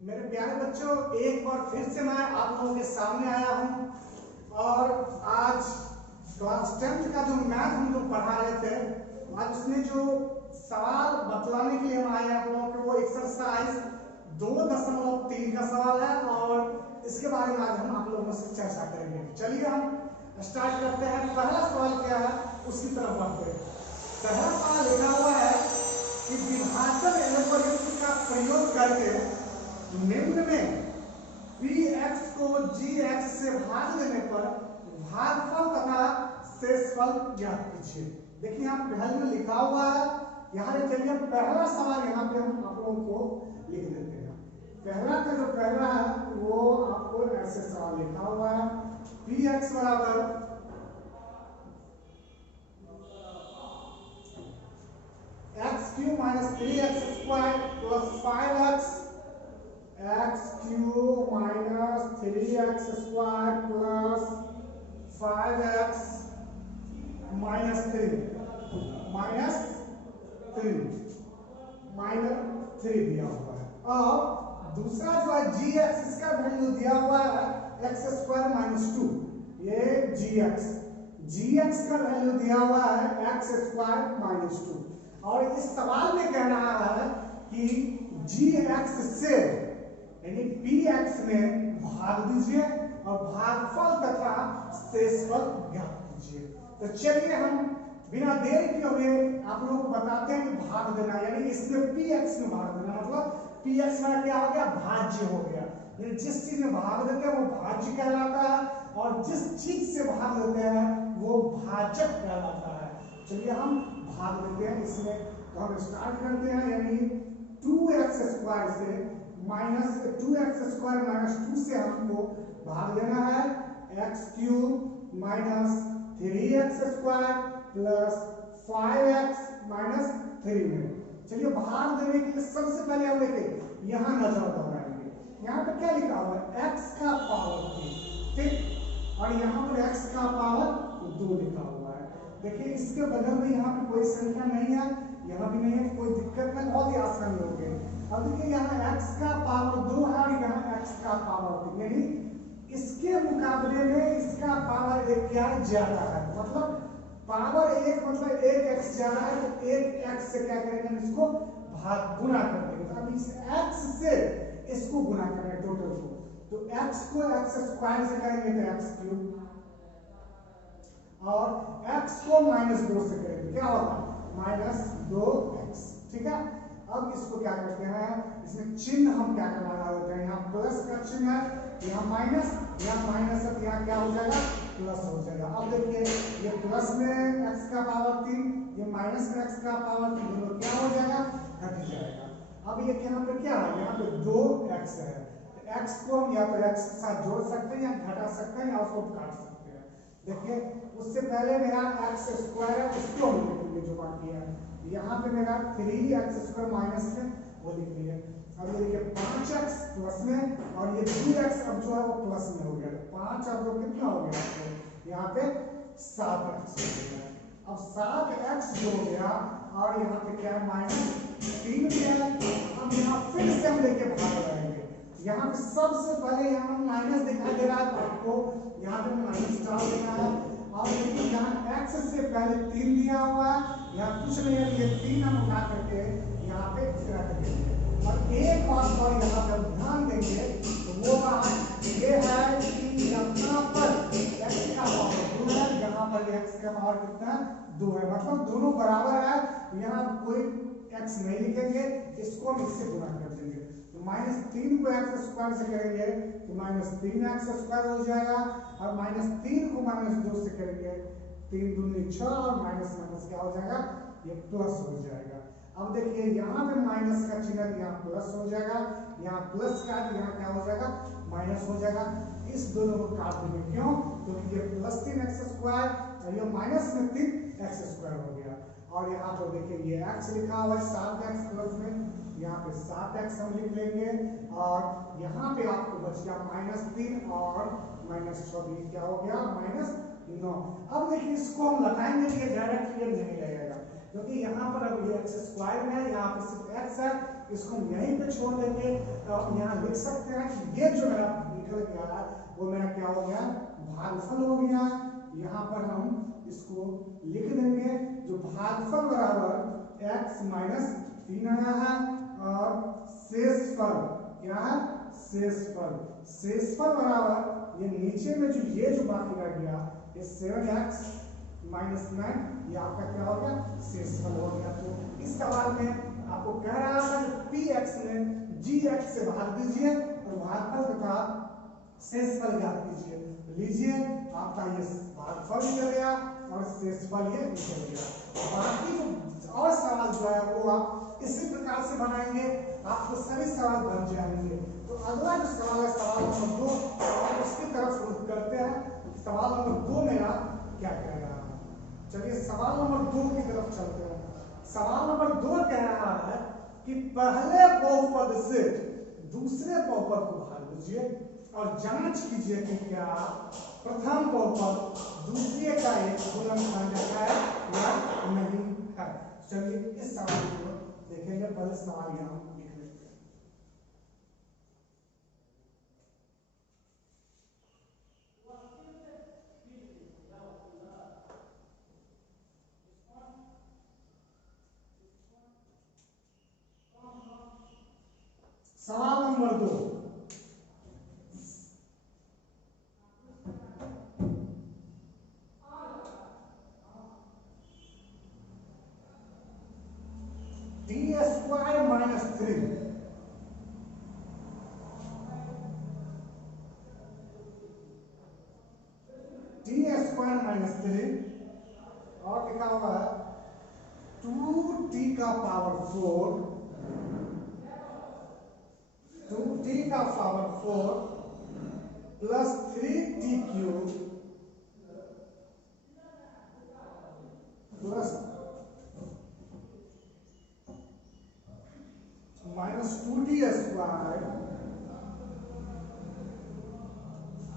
मेरे प्यारे बच्चों, एक बार फिर से मैं आप लोगों के सामने आया हूं और आज क्लास 10th का जो मैथ हम लोग पढ़ा रहे थे, आज उसमें जो सवाल बतलाने के लिए हम आए आप लोगों को, वो एक्सरसाइज 2.3 का सवाल है और इसके बारे में आज हम आप लोगों से चर्चा करेंगे। चलिए हम स्टार्ट करते हैं। पहला सवाल क्या है उसकी तरफ बढ़ते हैं। पहला सवाल लिखा हुआ है कि विभाजन एल्गोरिथम का प्रयोग करके निम्न में px को gx से भाग देने पर भागफल तथा शेषफल ज्ञात कीजिए। देखिए यहाँ वैल्यू लिखा हुआ है। यहाँ चलिए पहला सवाल यहाँ पे हम आप लोगों को लिख देते हैं। पहला का जो पहला है वो आपको ऐसे सवाल लिखा हुआ है, px बराबर x cube minus 3x square plus 5x x cube minus 3x square plus 5x minus 3 दिया हुआ है। और दूसरा जो है gx, इसका वैल्यू दिया हुआ है x स्क्वायर माइनस 2, ये gx का वैल्यू दिया हुआ है x स्क्वायर माइनस 2। और इस सवाल में कह रहा है कि gx से यानी px में भाग दीजिए और भागफल तथा शेषफल ज्ञात कीजिए। तो चलिए हम बिना देरी किए हुए आप लोगों को बताते हैं कि भाग देना यानी इसमें px में भाग देना मतलब px में क्या हो गया, भाज्य हो गया। यानी जिस चीज में भाग देते हैं वो भाज्य कहलाता है और जिस चीज से भाग देते हैं वो भाजक कहलाता है। चलिए हम भाग देते हैं इसमें। तो हम स्टार्ट करते हैं, यानी 2x स्क्वायर से माइनस 2x स्क्वायर माइनस 2 से हमको भाग देना है x cube minus 3x square plus 5x minus 3 में। चलिए भाग देने के लिए सबसे पहले हम देखें यहाँ नजर दोहराएंगे। यहाँ पे क्या लिखा हुआ है, x का पावर 3, ठीक, और यहाँ पर x का पावर 2 लिखा हुआ है। देखिए इसके बगल में यहाँ पे कोई संख्या नहीं है, यहाँ भी नहीं है, कोई दिक्कत नहीं, बहुत ही आसानी हो गई। अब देखिए यहाँ x का पावर 2 है और यहाँ x का पावर 3, यानी इसके मुकाबले में इसका पावर 1 क्या ज्यादा है, मतलब पावर 1 मतलब 1x ज्यादा है तो 1x से क्या करेंगे, इसको भाग गुना कर देंगे। तो अब इस x से इसको गुना करेंगे टोटल को, तो x को x स्क्वायर से करेंगे तो x क्यूब और x को माइनस 2 से करेंगे क्या होगा, माइनस 2x, ठीक है। अब इसको क्या करते हैं, इसमें चिन्ह हम क्या करवाना होता है, यहाँ प्लस का चिन्ह है, यहाँ माइनस है, यहाँ क्या हो जाएगा, प्लस हो जाएगा। अब देखिए ये प्लस में x का पावर 3, ये माइनस में x का पावर 3, दोनों क्या हो जाएगा, घट जाएगा। अब ये यहाँ पे क्या है, यहाँ पे 2x है, तो x को हम या तो x के साथ जोड़ सकते हैं या घटा सकते हैं या उसको काट सकते हैं। देखिए उससे पहले मेरा x स्क्वायर है उसको हम लिखेंगे जो बाकी है। यहाँ पे मेरा 3x स्क्वायर माइनस में वो लिख लिया। अब ये देखिए 5x प्लस में और ये 2x अब जो है वो प्लस में हो गया, तो 5 अब जो कितना हो गया आपको यहाँ पे 7x हो गया। अब 7x जो हो गया और यहाँ पे क्या है माइनस 3 है। अब यहाँ फिर से हम लेके भाग लगाएंगे। यहाँ पे सबसे पहले यहाँ माइनस दिखाई दे रहा है तो आपको यहाँ पे माइनस डाल देना है। और देखिए यहाँ x से पहले 3 दिया हुआ है, यहाँ कुछ नहीं है, ये 3 हम उठा करके यहाँ पे रख देंगे। और एक बात और यहाँ पे ध्यान देंगे तो वो बात ये है कि यहाँ पर x का पावर 2 है, यहाँ पर x का पावर कितना है, 2 है, मतलब दोनों बराबर है। यहाँ कोई x नहीं लिखेंगे, इसको हम इससे गुणा कर देंगे। तो माइनस 3 को x स्क्वायर से करेंगे तो माइनस 3x स्क्वायर हो जाएगा और माइनस 3 को माइनस 2 से करेंगे 3 दूनी 6 और माइनस माइनस क्या हो जाएगा, ये प्लस हो जाएगा। अब देखिए यहाँ पे माइनस का चिन्ह, यहाँ प्लस हो जाएगा, यहाँ प्लस का यहाँ क्या हो जाएगा, माइनस हो जाएगा। इस दोनों को काट देंगे, क्यों, क्योंकि ये प्लस 3x स्क्वायर और ये माइनस में 3x स्क्वायर हो गया। और यहाँ पर देखिए ये x लिखा हुआ है 7x प्लस में, यहाँ पे 7x हम लिख लेंगे और यहाँ पे आपको बच गया माइनस 3 और माइनस 24 क्या हो गया, माइनस 9। अब देखिए इसको हम लगाएंगे, ये डायरेक्ट ये नहीं लगेगा क्योंकि यहाँ पर अब ये x स्क्वायर में है, यहाँ पे सिर्फ x है, इसको हम यहीं पे छोड़ देंगे। तो हम यहाँ लिख सकते हैं कि ये जो मेरा निकल गया वो मेरा क्या हो गया, भागफल हो गया। यहाँ पर हम इसको लिख देंगे, जो भागफल बराबर x माइनस 3 आया है, और शेषफल क्या है, शेषफल बराबर ये नीचे में जो ये जो बाकी रह गया ये 7x माइनस 9, ये आपका क्या हो गया, शेषफल हो गया। तो इस सवाल में आपको कह रहा था कि px में gx से भाग दीजिए और भागफल का शेषफल ज्ञात कीजिए। लीजिए आपका ये भागफल निकल गया और शेषफल ये निकल गया। बाकी जो और सवाल जो है वो आप इसी प्रकार से बनाएंगे, आपको सभी सवाल बन जाएंगे। तो अगला जो सवाल है सवाल नंबर 2, और उसकी तरफ रुख करते हैं। सवाल नंबर 2 मेरा क्या कह रहा है, चलिए सवाल नंबर 2 की तरफ चलते हैं। सवाल नंबर 2 कह रहा है कि पहले बहुपद से दूसरे बहुपद को भाग दीजिए और जांच कीजिए कि क्या प्रथम बहुपद दूसरे का एक गुणनखंड है या नहीं है। चलिए इस सवाल को देखेंगे, पहले सवाल यहाँ लिख लेते हैं। सवाल number 2, T square minus 3 T square minus 3 और लिखा हुआ है 2t का पावर 4 2t का power 4 plus 3t cube plus minus 2t square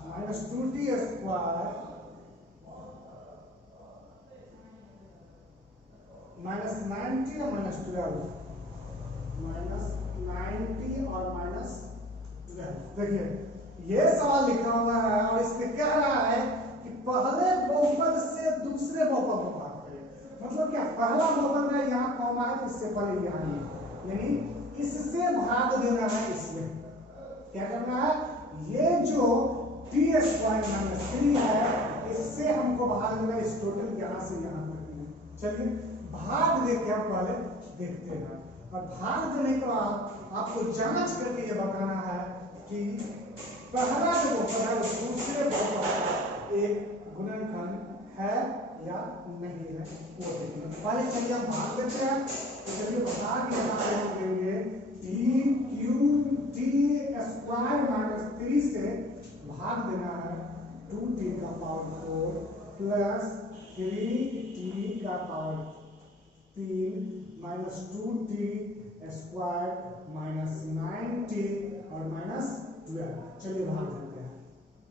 minus 2t square minus 90 और माइनस 12 माइनस 90 और माइनस 12। देखिए ये सवाल लिखा हुआ है और इसमें कह रहा है कि पहले बहुपद से दूसरे बहुपद को भाग करें। मतलब क्या, पहला बहुपद है यहाँ कॉमा है, इससे पहले यहाँ नहीं, यानी इससे भाग देना है। इसमें क्या करना है, ये जो टी स्क्वायर माइनस 3 है इससे हमको भाग देना, इस टोटल यहाँ से यहाँ तक। चलिए भाग दे के हम पहले देखते हैं, और भाग देने के बाद आपको जांच करके ये बताना है कि पहला जो बहुपद है वो दूसरे बहुपद का एक गुणनखंड है या नहीं है, वो देखिए। पहले चलिए हम भाग देते हैं। तो चलिए भाग यहाँ पे हम देंगे T cube T square minus 3 से भाग देना है 2t का पावर 4 प्लस 3t का power 3 minus 2t square minus 9t और माइनस 12। चलिए भाग देते हैं।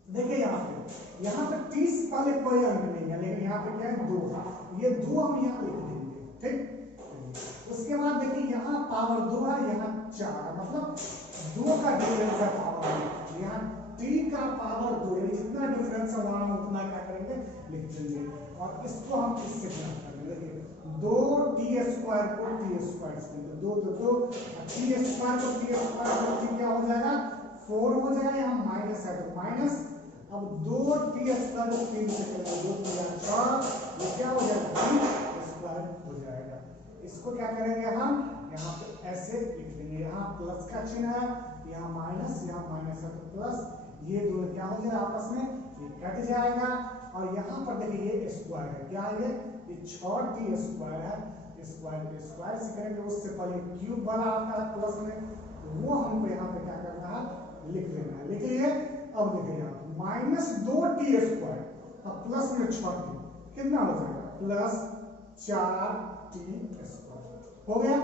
देखिए यहाँ पे t से पहले कोई अंक नहीं है, लेकिन यहाँ पे क्या है 2, ये 2 हम यहाँ लिख देंगे, ठीक। उसके बाद देखिए यहाँ पावर 2 है, यहाँ 4 है, मतलब 2 का डिफरेंस है पावर में। यहाँ t का पावर 2, यानी जितना डिफरेंस है वहां उतना क्या करेंगे, लिख देंगे। और इसको हम इससे गुणा करेंगे। देखिए 2t स्क्वायर को t स्क्वायर से 2 तो 2 t स्क्वायर को t स्क्वायर को क्या हो जाएगा, 4 हो जाएगा। यहाँ माइनस है तो माइनस, अब 2t स्क्वायर को 3 से करेंगे, 2 तो 4, ये क्या हो जाएगा, t स्क्वायर हो जाएगा। इसको क्या करेंगे हम, यहाँ पे ऐसे लिख देंगे, यहाँ प्लस का चिन्ह है, यहाँ माइनस है तो प्लस, ये दोनों क्या हो जाएगा आपस में, ये कट जाएगा। और यहाँ पर देखिए ये स्क्वायर है, क्या है ये 6t स्क्वायर है, स्क्वायर से करेंगे, उससे पहले क्यूब वाला आता है प्लस में, वो हमको यहाँ पे क्या करना है, लिख लेना है। लिख लिए। अब देखिए यहाँ माइनस 2t स्क्वायर अब प्लस में 6t कितना हो जाएगा, प्लस 4t स्क्वायर हो गया।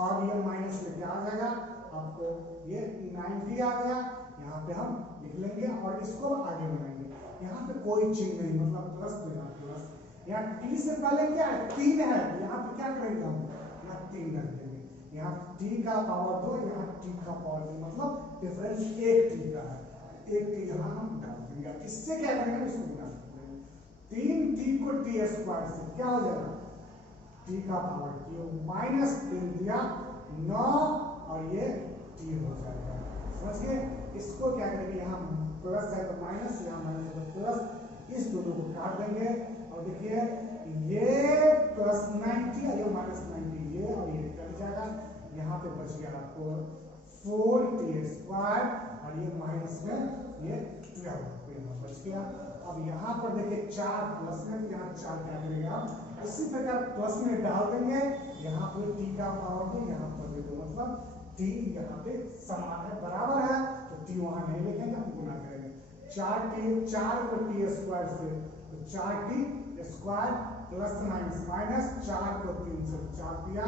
और ये माइनस लेके आ जाएगा, आपको ये 90 आ गया, यहाँ पे हम लिख लेंगे और इसको आगे बढ़ाएंगे। यहाँ पे कोई चिन्ह नहीं, मतलब प्लस तो यहाँ प्लस, यहाँ t से पहले क्या है, 3 है, यहाँ पे क्या करेंगे हम, यहाँ 3 रख देंगे। यहाँ t का पावर 2, यहाँ t का पावर 2, मतलब डिफरेंस 1 टी का है, 1 टी यहाँ हम डाल देंगे। इससे क्या करेंगे, इसको गुना करेंगे 3 टी को टी स्क्वायर से क्या हो जाएगा, टी का पावर क्यूब माइनस 3 दिया 9 और ये टी हो जाएगा। समझ गए? इसको क्या करेंगे, यहाँ प्लस है तो माइनस, यहाँ माइनस है तो प्लस, इस दोनों को काट देंगे और देखिए ये प्लस 90 और ये माइनस 90, ये और ये कट जाएगा। यहाँ पे बच गया आपको 4t स्क्वायर और ये माइनस में ये 12 यहाँ बच गया। अब यहाँ पर देखिए 4 प्लस में, यहाँ 4 क्या करेगा, इसी प्रकार प्लस में डाल देंगे, यहाँ पे t का पावर में, यहाँ पर देखो मतलब t यहाँ पे समान है, बराबर है, तो t वहां नहीं लिखेंगे, हम गुना करेंगे 4 को t स्क्वायर से, तो 4t square plus minus minus, 4 को 3 से 4 दिया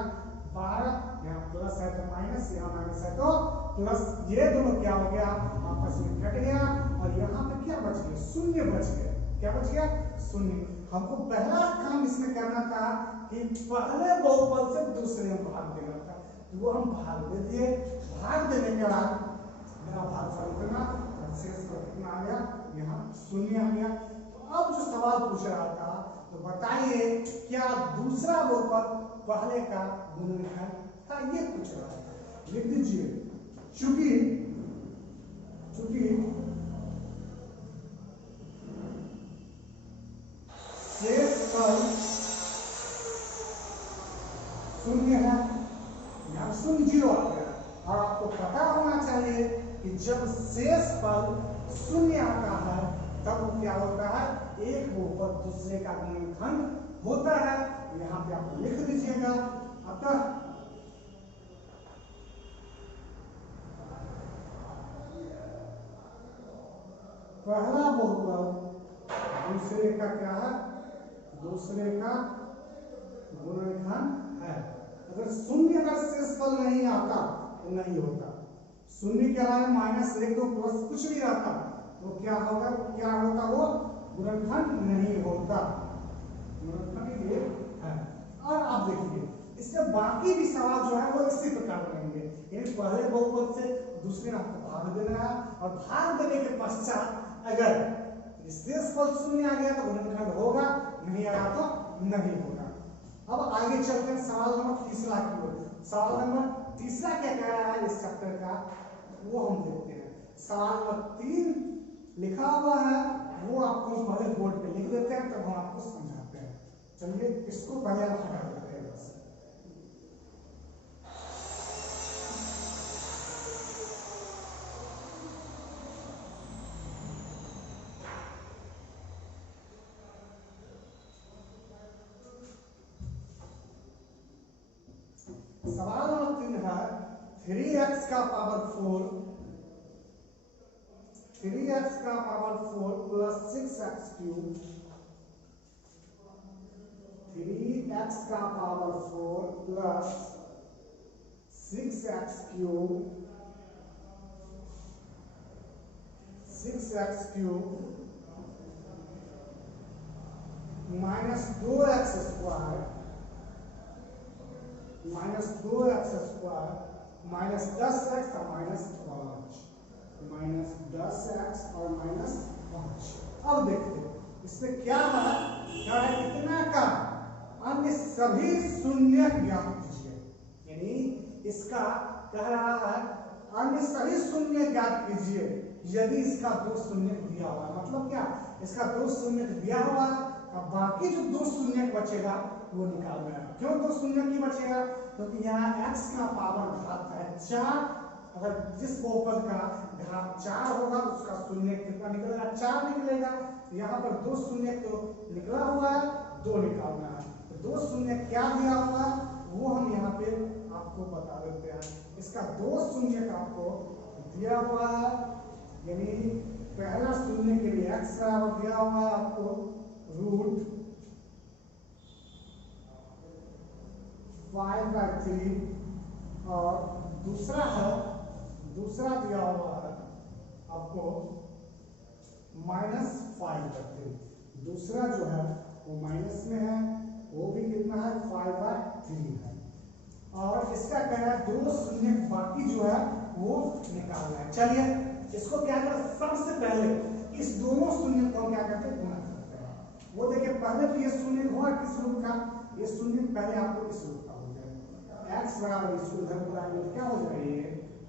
12, यहाँ प्लस है तो माइनस, यहाँ माइनस है तो प्लस, ये दोनों क्या हो गया आपस में कट गया और यहाँ पे क्या बच गया, शून्य बच गया। क्या बच गया, शून्य। हमको पहला काम इसमें करना था कि पहले बहुपद से दूसरे में भाग देना था, वो हम भाग दे दिए। भाग देने के बाद मेरा भाग फल करना, शेष कितना आ गया, यहाँ शून्य आ गया। तो अब जो सवाल पूछ रहा था, तो बताइए क्या दूसरा बहुपद पहले का गुणनखंड था, ये पूछ रहा था। लिख दीजिए, चूंकि शेष फल शून्य है, यहाँ शून्य 0 आ गया। और आपको पता होना चाहिए कि जब शेष फल शून्य आता है तब क्या होता है, एक बहुपद दूसरे का गुणनखंड होता है। यहाँ पे आप लिख दीजिएगा। अतः पहला बहुपद दूसरे का क्या है, दूसरे का गुणनखंड है। अगर शून्य का शेषफल नहीं आता तो नहीं होता, शून्य के अलावा माइनस 1 2 प्लस कुछ भी रहता तो क्या होगा, क्या होता, वो गुणनखंड नहीं होता, गुणनखंड ये है। और आप देखिए इससे बाकी भी सवाल जो है वो इसी प्रकार रहेंगे, यानी पहले बहुपद से दूसरे में आपको भाग देना है और भाग देने के पश्चात अगर शेषफल शून्य आ गया तो गुणनखंड होगा, नहीं आया तो नहीं होगा। अब आगे चलते हैं सवाल नंबर तीसरा की ओर। सवाल नंबर तीसरा क्या कह रहा है इस चैप्टर का, वो हम देखते हैं। सवाल नंबर 3 लिखा हुआ है, वो आपको पहले बोर्ड पे लिख देते हैं, तब हम आपको समझाते हैं। चलिए इसको पहले हम हटा देते हैं बस। सवाल नंबर 3 है 3x का power 4 plus 6x cube, 3x का power 4 plus 6x cube, 6x cube minus 2x square, minus 2x square minus 10x और माइनस 5, माइनस 10x और माइनस 5। अब देखते हैं इसमें क्या है, कितना का अन्य सभी शून्य ज्ञात कीजिए, यानी इसका कह रहा है अन्य सभी शून्य ज्ञात कीजिए यदि इसका 2 शून्य दिया हुआ है। मतलब क्या, इसका 2 शून्य दिया हुआ है, अब बाकी जो 2 शून्य बचेगा वो निकालना है। क्यों 2 शून्य की बचेगा, क्योंकि तो यहाँ x का पावर घात है 4, अगर जिस बहुपद का घात 4 होगा उसका शून्य कितना निकलेगा, 4 निकलेगा। यहाँ पर 2 शून्य तो निकला हुआ है, 2 निकालना है। तो 2 शून्य क्या दिया हुआ है वो हम यहाँ पे आपको बता देते हैं। इसका 2 शून्य का आपको दिया हुआ है, यानी पहला शून्य के लिए x बराबर दिया हुआ है आपको √5/3 और दूसरा दिया हुआ है आपको -5/3। दूसरा जो है वो माइनस में है, वो भी कितना है 5/3 है। और इसका कहना है 2 शून्य बाकी जो है वो निकाल निकालना है। चलिए इसको क्या करें, सबसे पहले इस दोनों शून्य को क्या करते हैं, गुणा करते हैं। वो देखिए पहले तो ये शून्य हुआ किस रूप का, ये शून्य पहले आपको इस रूप का हो जाएगा, x बराबर इसको इधर बुलाएंगे क्या हो जाएगा, ये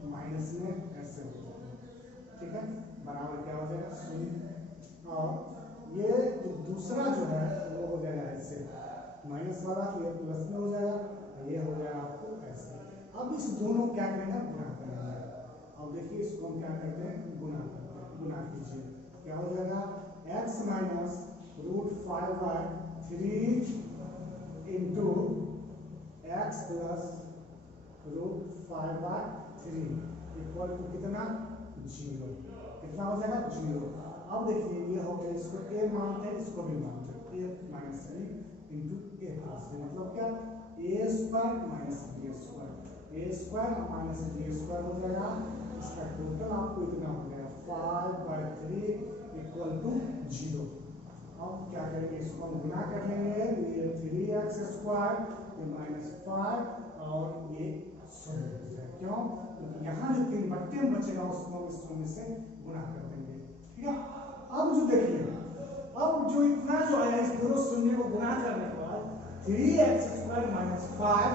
माइनस में ऐसे हो जाएगा, ठीक है, बराबर क्या हो जाएगा शून्य, और ये दूसरा जो है वो हो जाएगा ऐसे माइनस वाला, तो ये प्लस में हो जाएगा, ये हो जाएगा आपको ऐसे। अब इस दोनों क्या करेंगे, गुणा करेंगे। अब देखिए इसको हम क्या करते हैं, गुणा करते हैं, गुणा कीजिए क्या हो जाएगा, x minus √5/3 into x plus √5/3 equal to कितना, 0। कितना हो जाएगा, 0। अब देखिए ये हो गया, इसको a मानते हैं, इसको भी मानते हैं, a minus b into a plus b, मतलब क्या, a square minus b square, a square minus b square हो जाएगा। इसका टोटल आपको इतना हो जाएगा 5/3 इक्वल टू 0। अब क्या करेंगे, इसको हम गुणा कर लेंगे, ये 3x स्क्वायर, ये -5 और ये 0 हो जाएगा। क्यों, क्योंकि यहाँ जो 3/3 बचेगा उसको हम इस शून्य से गुणा कर देंगे, ठीक है। अब जो देखिए, अब जो इतना जो है इस दोनों शून्य को गुणा करने के बाद 3x स्क्वायर -5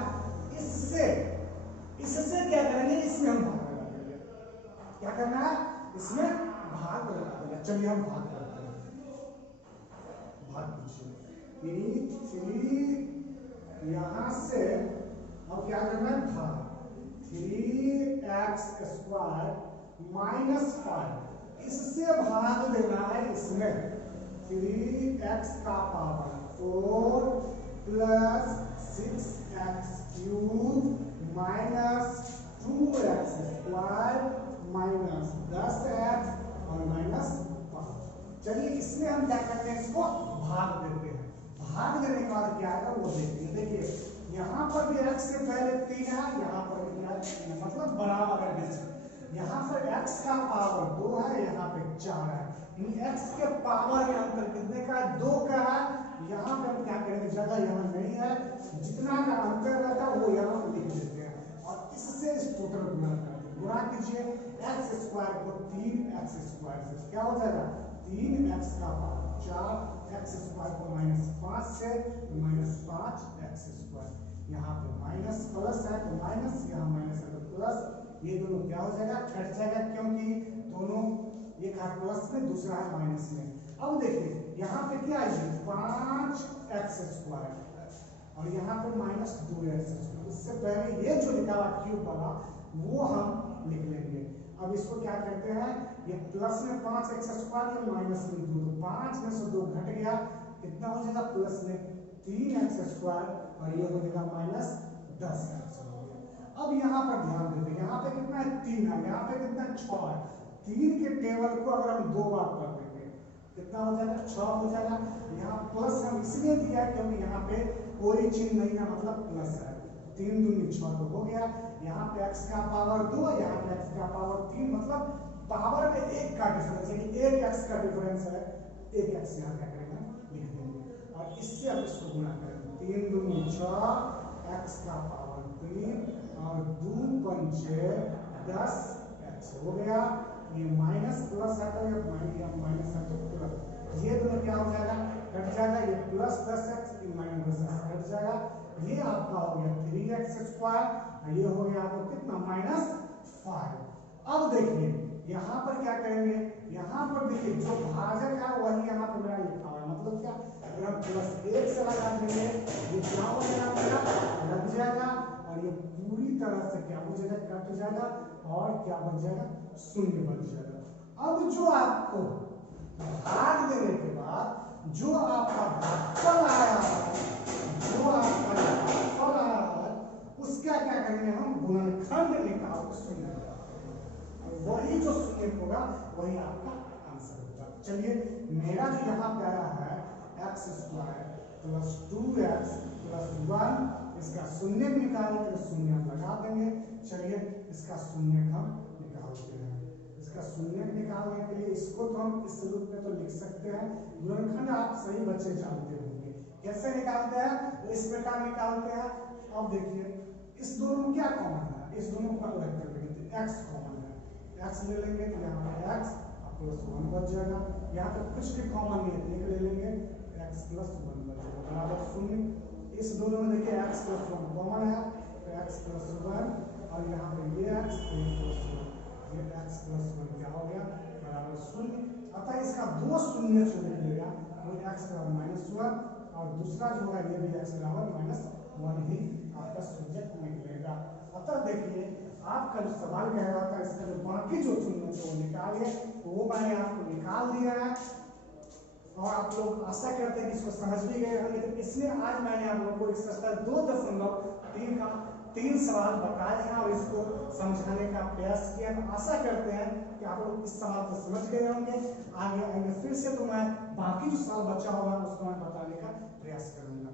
इससे क्या करेंगे, इसमें हम भाग लगा देंगे। क्या करना है, इसमें भाग लगा देंगे। चलिए हम भाग करते हैं, भाग कीजिए 3 यहाँ से, अब क्या करना है, भाग 3x स्क्वायर -5 इससे भाग देना है इसमें, 3x का power 4 plus 6x cube minus 2x square minus 10x और -5। चलिए इसमें हम क्या करते हैं, इसको भाग देते हैं। भाग देने के बाद क्या आएगा वो देखते हैं। देखिए यहाँ पर भी x से पहले 3 है, यहाँ पर भी क्या है, मतलब बराबर है। यहाँ पर x का पावर 2 है, यहाँ पे 4 है, x के पावर में अंतर कितने का है, 2 का है। यहाँ पे हम क्या करेंगे, जगह यहाँ नहीं है, जितना का अंतर रहता है वो यहाँ लिख देते हैं और इससे इस टोटल गुणा करते हैं। गुणा कीजिए x स्क्वायर को 3x स्क्वायर से, क्या हो जाएगा, 3x का पावर 4, x स्क्वायर को -5 से -5x स्क्वायर, यहाँ पे माइनस प्लस है तो माइनस, यहाँ माइनस है तो प्लस, ये दोनों क्या हो जाएगा, कट जाएगा, क्योंकि दोनों एक है प्लस में, दूसरा है माइनस में। अब देखिए यहाँ पे क्या है, 5x स्क्वायर और यहाँ पे -2x स्क्वायर। इससे पहले ये जो लिखा हुआ क्यूब वाला वो हम लिख लेंगे। अब इसको क्या करते हैं, ये प्लस में 5x स्क्वायर, ये माइनस में 2, तो 5 में से 2 घट गया, कितना हो जाएगा, प्लस में 3x स्क्वायर और ये हो जाएगा -10x। अब यहाँ पर ध्यान देते हैं, यहाँ पे कितना है, 3 है, यहाँ पे कितना 6 है। 3 के टेबल को अगर हम 2 बार कर देंगे कितना हो जाएगा, 6 हो जाएगा। यहाँ प्लस हम इसलिए दिया क्योंकि यहाँ पे कोई चिन्ह नहीं है, मतलब प्लस है, 3 दूनी 6 तो हो गया। यहाँ पे x का पावर 2, यहाँ पे x का पावर 3, मतलब पावर में 1 का डिफरेंस है, 1 x का डिफरेंस है, 1 x यहाँ क्या करेंगे, लिख देंगे और इससे अब इसको गुणा करेंगे, 3 दूनी 6, x का पावर 3 और 2 पंचे 10x हो गया। ये माइनस प्लस है तो ये माइनस है तो प्लस, ये दोनों क्या हो जाएगा, कट जाएगा, ये plus 10x minus 10x cut जाएगा। ये आपका हो गया 3x स्क्वायर, ये हो गया आपको कितना, -5। अब देखिए यहाँ पर क्या करेंगे, यहाँ पर देखिए जो भाजक है वही यहाँ पर मेरा लिखा हुआ है, मतलब क्या, अगर हम +1 से लगा देंगे ये क्या हो जाएगा, मेरा लग जाएगा और ये पूरी तरह से क्या हो जाएगा, कट जाएगा और क्या बन जाएगा, शून्य बन जाएगा। अब जो आपको भाग देने के बाद जो आपका भागफल आया है, जो आपका भागफल आया है उसका क्या करेंगे, हम गुणनखंड निकाल के शून्य, वही जो शून्य होगा वही आपका आंसर होगा। चलिए मेरा जो यहाँ पे आया है x square plus 2x plus 1, इसका शून्य निकालने के लिए शून्य हम लगा देंगे। चलिए इसका शून्य हम निकालते हैं। इसका शून्य निकालने के लिए इसको तो हम इस रूप में तो लिख सकते हैं, गुणनखंड आप सही बच्चे जानते होंगे कैसे निकालते हैं, तो इस प्रकार निकालते हैं। अब देखिए इस दोनों में क्या कॉमन है, इस दोनों को अलग कर देंगे, x कॉमन है, x ले लेंगे तो यहाँ पर x प्लस 1 बच जाएगा। यहाँ पर कुछ भी कॉमन नहीं है, एक ले लेंगे x प्लस 1 बच जाएगा बराबर 0। इस दोनों में देखिए x प्लस 1 कॉमन है तो x प्लस 1 और यहाँ पे ये x प्लस 1, ये x प्लस 1 क्या हो गया बराबर 0। अतः इसका दो शून्य जो निकलेगा वो x बराबर -1 और दूसरा जो है ये भी x बराबर -1 ही आपका सब्जेक्ट निकलेगा। अतः देखिए आपका जो सवाल कह रहा था इसका जो बाकी जो शून्य थे वो निकालिए, तो वो मैंने आपको निकाल दिया है और आप लोग आशा करते हैं कि इसको समझ भी गए होंगे। तो इसलिए आज मैंने आप लोगों को इस स्तर 2.3 का 3 सवाल बताए हैं और इसको समझाने का प्रयास किया। तो आशा करते हैं कि आप लोग इस सवाल को समझ गए होंगे। आगे आएंगे फिर से तो मैं बाकी जो सवाल बचा होगा उसको मैं बताने का प्रयास करूंगा।